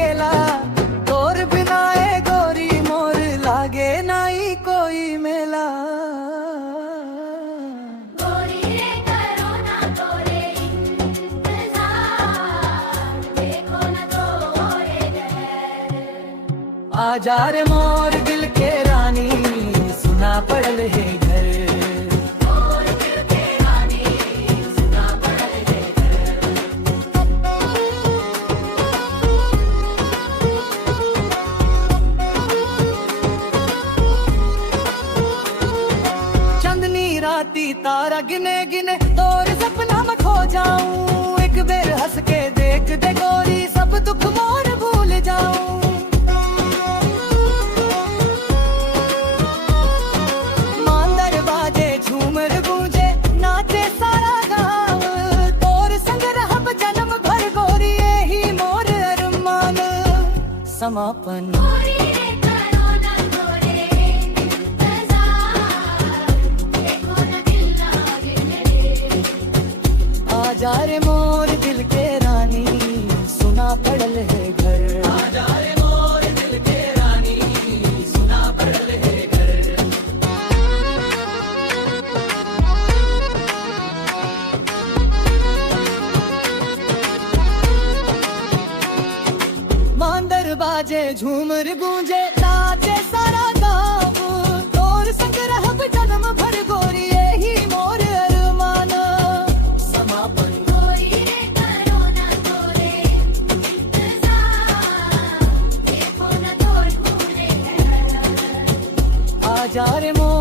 अकेला तोर बिना ए गोरी मोर लागे नाई कोई मेला। गोरी रे करो ना तोरे इंतजार, देखो ना तोरे घर। आजा रे मोर दिल के रानी सुना पड़ल है घर। मोर दिल के रानी सुना पड़ल है घर। चंदनी राती तारा गिने गिने तोर सपना में खो जाऊं। एक बेर हंस के देख दे गोरी सब दुख मोर भूल जाऊं। मांदर बाजे झूमर गूंजे नाचे सारा गाँव। तोर संग रहब जन्म भर गोरी यही मोर अरमान। समापन गोरी रे करो ना तोरे इंतजार, देखो ना दिल लागे मेरे। आजा रे मोर दिल के रानी सुना पड़ल है घर। आजा रे मोर दिल के रानी सुना पड़ल है घर। मांदर बाजे झूमर गूंजे नाचे सारा गाँव। तोर संग रहब जन्म भर गोरी यही मोर अरमान। समापन गोरी रे करो ना तोरे इंतजार, देखो ना तोरे घर। आजा रे मोर